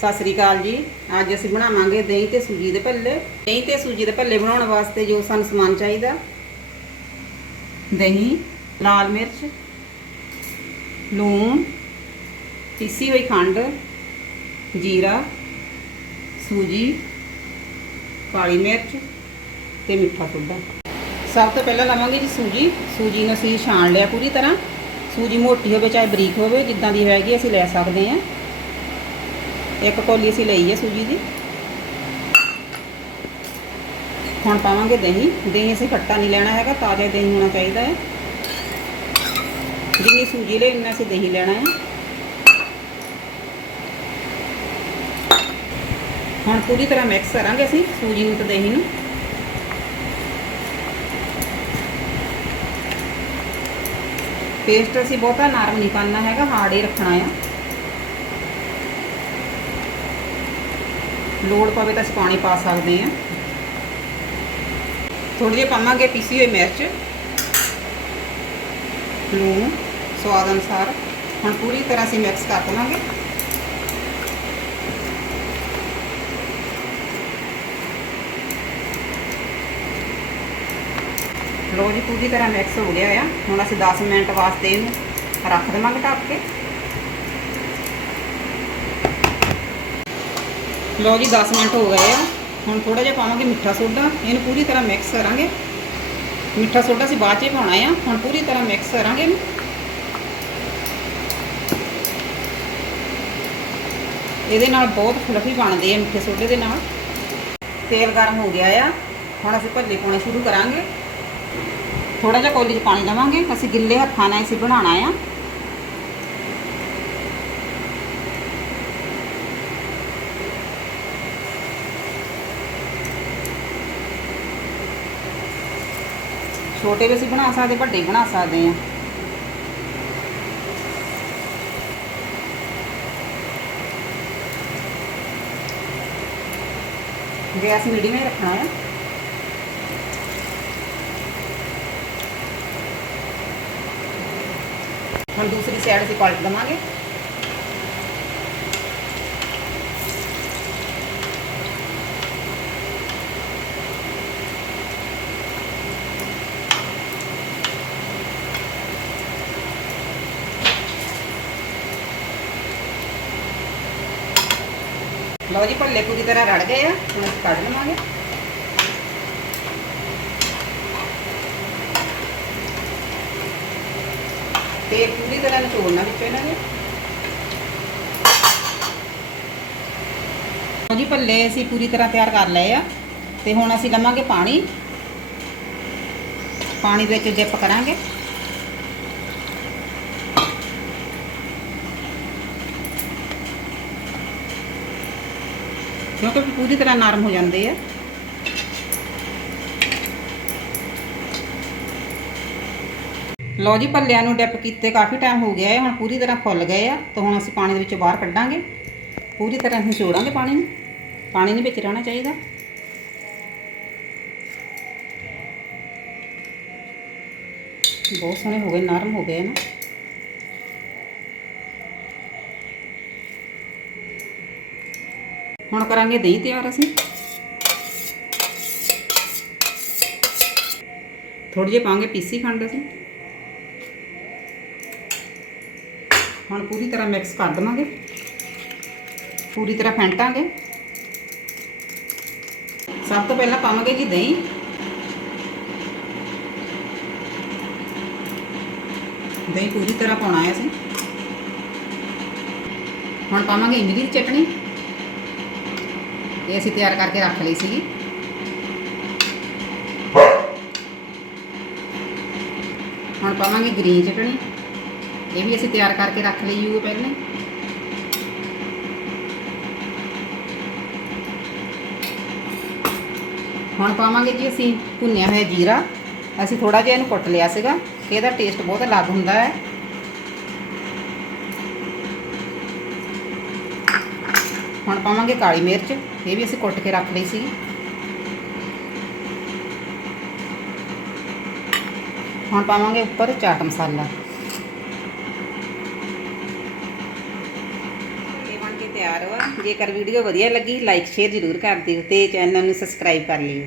ਸਤਿ ਸ੍ਰੀ ਅਕਾਲ ਜੀ। ਅੱਜ ਅਸੀਂ ਬਣਾਵਾਂਗੇ ਦਹੀਂ ਤੇ ਸੂਜੀ ਦੇ ਭੱਲੇ। ਦਹੀਂ ਤੇ ਸੂਜੀ ਦੇ ਭੱਲੇ ਬਣਾਉਣ ਵਾਸਤੇ ਜੋ ਸਾਨੂੰ ਸਮਾਨ ਚਾਹੀਦਾ, ਦਹੀਂ, ਲਾਲ ਮਿਰਚ, ਲੂਣ, ਪੀਸੀ ਹੋਈ ਖੰਡ, ਜੀਰਾ, ਸੂਜੀ, ਕਾਲੀ ਮਿਰਚ ਤੇ ਮਿੱਠਾ ਸੋਡਾ। ਸਭ ਤੋਂ ਪਹਿਲਾਂ ਲਵਾਂਗੇ ਜੀ ਸੂਜੀ। ਸੂਜੀ ਨੂੰ ਅਸੀਂ ਛਾਣ ਲਿਆ ਪੂਰੀ ਤਰ੍ਹਾਂ। ਸੂਜੀ ਮੋਟੀ ਹੋਵੇ ਚਾਹੇ ਬਰੀਕ ਹੋਵੇ, ਜਿੱਦਾਂ ਦੀ ਹੈਗੀ ਅਸੀਂ ਲੈ ਸਕਦੇ ਹਾਂ। ਇੱਕ ਕੌਲੀ ਅਸੀਂ ਲਈ ਹੈ ਸੂਜੀ ਦੀ। ਹੁਣ ਪਾਵਾਂਗੇ ਦਹੀਂ। ਦਹੀਂ ਅਸੀਂ ਖੱਟਾ ਨਹੀਂ ਲੈਣਾ ਹੈਗਾ, ਤਾਜ਼ਾ ਦਹੀਂ ਹੋਣਾ ਚਾਹੀਦਾ ਹੈ। ਜਿੰਨੀ ਸੂਜੀ ਲਈ, ਉਨਾ ਅਸੀਂ ਦਹੀਂ ਲੈਣਾ ਹੈ। ਹੁਣ ਪੂਰੀ ਤਰ੍ਹਾਂ ਮਿਕਸ ਕਰਾਂਗੇ ਅਸੀਂ ਸੂਜੀ ਨੂੰ ਤੇ ਦਹੀਂ ਨੂੰ। ਪੇਸਟ ਅਸੀਂ ਬਹੁਤਾ ਨਰਮ ਨਹੀਂ ਕਰਨਾ ਹੈਗਾ, ਹਾਰਡ ਹੀ ਰੱਖਣਾ ਆ। ਲੋੜ ਪਵੇ ਤਾਂ ਅਸੀਂ ਪਾਣੀ ਪਾ ਸਕਦੇ ਹਾਂ। ਥੋੜੀ ਜਿਹੀ ਪਾਵਾਂਗੇ ਪੀਸੀ ਹੋਈ ਮਿਰਚ। ਲੂਣ, ਸਵਾਦ ਅਨੁਸਾਰ। ਹੁਣ ਪੂਰੀ ਤਰ੍ਹਾਂ ਅਸੀਂ ਮਿਕਸ ਕਰ ਦਵਾਂਗੇ। ਲੋ ਜੀ, ਪੂਰੀ ਤਰ੍ਹਾਂ ਮਿਕਸ ਹੋ ਗਿਆ ਆ। ਹੁਣ ਅਸੀਂ 10 ਮਿੰਟ ਵਾਸਤੇ ਇਹਨੂੰ ਰੱਖ ਦੇਵਾਂਗੇ ਢੱਕ ਕੇ। ਲੋ ਜੀ 10 ਮਿੰਟ ਹੋ ਗਏ ਆ। ਹੁਣ ਥੋੜਾ ਜਿਹਾ ਪਾਵਾਂਗੇ ਮਿੱਠਾ ਸੋਡਾ। ਇਹਨੂੰ ਪੂਰੀ ਤਰ੍ਹਾਂ ਮਿਕਸ ਕਰਾਂਗੇ। ਮਿੱਠਾ ਸੋਡਾ ਅਸੀਂ ਬਾਅਦ 'ਚ ਹੀ ਪਾਉਣਾ ਆ। ਹੁਣ ਪੂਰੀ ਤਰ੍ਹਾਂ ਮਿਕਸ ਕਰਾਂਗੇ ਇਹਨੂੰ। ਇਹਦੇ ਨਾਲ ਬਹੁਤ ਫਲਫੀ ਬਣਦੇ ਆ ਮਿੱਠੇ ਸੋਡੇ ਦੇ ਨਾਲ। ਤੇਲ ਗਰਮ ਹੋ ਗਿਆ ਆ। ਹੁਣ ਅਸੀਂ ਭੱਲੇ ਪਾਉਣੇ ਸ਼ੁਰੂ ਕਰਾਂਗੇ। ਥੋੜਾ ਜਿਹਾ ਕੋਲੀ 'ਚ ਪਾਣੀ ਲਵਾਂਗੇ। ਅਸੀਂ ਗਿੱਲੇ ਹੱਥਾਂ ਨਾਲ ਅਸੀਂ ਬਣਾਉਣਾ ਆ। ਛੋਟੇ ਵੀ ਅਸੀਂ ਬਣਾ ਸਕਦੇ, ਵੱਡੇ ਬਣਾ ਸਕਦੇ ਆ ਗੈਸ ਮੀਡੀਅਮ ਹੀ ਰੱਖਣਾ ਹੈ। ਹੁਣ ਦੂਸਰੀ ਸਾਈਡ ਅਸੀਂ ਪਲਟ ਦਵਾਂਗੇ। ਲਓ ਜੀ, ਭੱਲੇ ਪੂਰੀ ਤਰ੍ਹਾਂ ਰੜ ਗਏ ਆ, ਹੁਣ ਅਸੀਂ ਕੱਢ ਲਵਾਂਗੇ। ਤੇਲ ਪੂਰੀ ਤਰ੍ਹਾਂ ਨਿਚੋੜਨਾ ਵਿੱਚ ਇਹਨਾਂ ਨੇ। ਲਓ ਜੀ, ਭੱਲੇ ਅਸੀਂ ਪੂਰੀ ਤਰ੍ਹਾਂ ਤਿਆਰ ਕਰ ਲਏ ਆ, ਤੇ ਹੁਣ ਅਸੀਂ ਲਵਾਂਗੇ ਪਾਣੀ। ਪਾਣੀ ਦੇ ਵਿੱਚ ਡਿਪ ਕਰਾਂਗੇ। ਕਿਉਂਕਿ ਪੂਰੀ ਤਰ੍ਹਾਂ ਨਰਮ ਹੋ ਜਾਂਦੇ ਆ। ਲਓ ਜੀ, ਭੱਲਿਆਂ ਨੂੰ ਡਿਪ ਕੀਤੇ ਕਾਫੀ ਟਾਈਮ ਹੋ ਗਿਆ ਹੈ, ਹੁਣ ਪੂਰੀ ਤਰ੍ਹਾਂ ਫੁੱਲ ਗਏ ਆ, ਤਾਂ ਹੁਣ ਅਸੀਂ ਪਾਣੀ ਦੇ ਵਿੱਚੋਂ ਬਾਹਰ ਕੱਢਾਂਗੇ। ਪੂਰੀ ਤਰ੍ਹਾਂ ਨਿਚੋੜਾਂਗੇ ਪਾਣੀ ਨੂੰ। ਪਾਣੀ ਨਹੀਂ ਵਿੱਚ ਰਹਿਣਾ ਚਾਹੀਦਾ। ਬਹੁਤ ਸੋਹਣੇ ਹੋ ਗਏ, ਨਰਮ ਹੋ ਗਏ ਨਾ। ਹੁਣ ਕਰਾਂਗੇ ਦਹੀਂ ਤਿਆਰ ਅਸੀਂ। ਥੋੜੀ ਜਿਹੀ ਪਾਵਾਂਗੇ ਪੀਸੀ ਖੰਡ ਅਸੀਂ। ਹੁਣ ਪੂਰੀ ਤਰ੍ਹਾਂ ਮਿਕਸ ਕਰ ਦਵਾਂਗੇ। ਪੂਰੀ ਤਰ੍ਹਾਂ ਫੈਂਟਾਂਗੇ। ਸਭ ਤੋਂ ਪਹਿਲਾਂ ਪਾਵਾਂਗੇ ਜੀ ਦਹੀਂ। ਦਹੀਂ ਪੂਰੀ ਤਰ੍ਹਾਂ ਪਾਉਣਾ ਹੈ ਅਸੀਂ। ਹੁਣ ਪਾਵਾਂਗੇ ਇਮਲੀ ਦੀ ਚਟਣੀ ਇਹ ਅਸੀਂ ਤਿਆਰ ਕਰਕੇ ਰੱਖ ਲਈ ਸੀਗੀ। ਹੁਣ ਪਾਵਾਂਗੇ ਗ੍ਰੀਨ ਚਟਣੀ ਇਹ ਵੀ ਅਸੀਂ ਤਿਆਰ ਕਰਕੇ ਰੱਖ ਲਈ ਉਹ ਪਹਿਲਾਂ। ਹੁਣ ਪਾਵਾਂਗੇ ਜੀ ਅਸੀਂ ਭੁੰਨਿਆ ਹੋਇਆ ਜੀਰਾ। ਅਸੀਂ ਥੋੜਾ ਜਿਹਾ ਇਹਨੂੰ ਕੁੱਟ ਲਿਆ ਸੀਗਾ ਕਿ ਇਹਦਾ ਟੇਸਟ ਬਹੁਤ ਅਲੱਗ ਹੁੰਦਾ ਹੈ। ਹੁਣ ਪਾਵਾਂਗੇ ਕਾਲੀ ਮਿਰਚ, ਇਹ ਵੀ ਅਸੀਂ ਕੁੱਟ ਕੇ ਰੱਖ ਲਈ ਸੀ ਹੁਣ ਪਾਵਾਂਗੇ ਉੱਪਰ ਚਾਟ ਮਸਾਲਾ। ਇਹ ਬਣ ਕੇ ਤਿਆਰ ਵਾ। ਜੇਕਰ ਵੀਡੀਓ ਵਧੀਆ ਲੱਗੀ ਲਾਈਕ ਸ਼ੇਅਰ ਜ਼ਰੂਰ ਕਰ ਦਿਓ ਤੇ ਚੈਨਲ ਨੂੰ ਸਬਸਕ੍ਰਾਈਬ ਕਰ ਲਿਓ।